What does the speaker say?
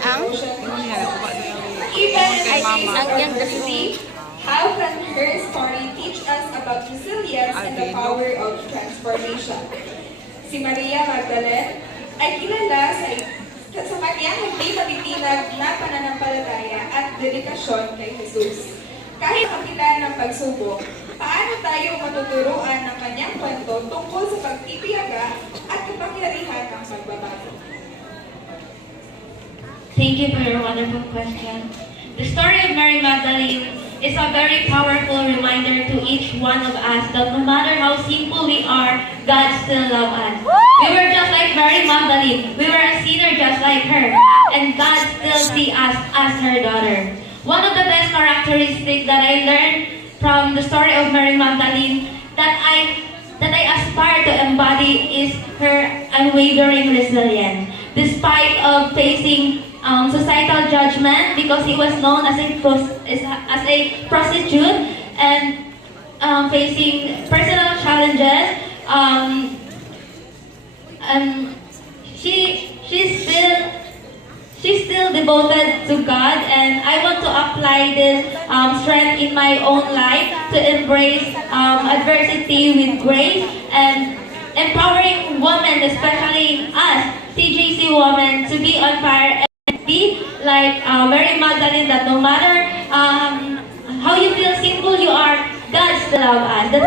Ang? Even in the face of adversity, how can her story teach us about resilience and the power of transformation? Si Maria Magdalene ay kilala sa kanyang hindi matitinag na pananampalataya at dedikasyon kay Jesus. Kahit kapila ng pagsubok, paano tayo matuturuan ng kanyang kwento tungkol sa pagtitiyaga at kapangyarihan ng pagbabago? Thank you for your wonderful question. The story of Mary Magdalene is a very powerful reminder to each one of us that no matter how simple we are, God still loves us. We were just like Mary Magdalene. We were a sinner just like her. And God still sees us as her daughter. One of the best characteristics that I learned from the story of Mary Magdalene that I aspire to embody is her unwavering resilience. Despite of facing societal judgment because he was known as a prostitute and facing personal challenges, she's still devoted to God, and I want to apply this strength in my own life to embrace adversity with grace and empowering women, especially us TJC women, to be on fire and be like Mary Magdalene, that no matter how you feel simple you are, God still loves us. That's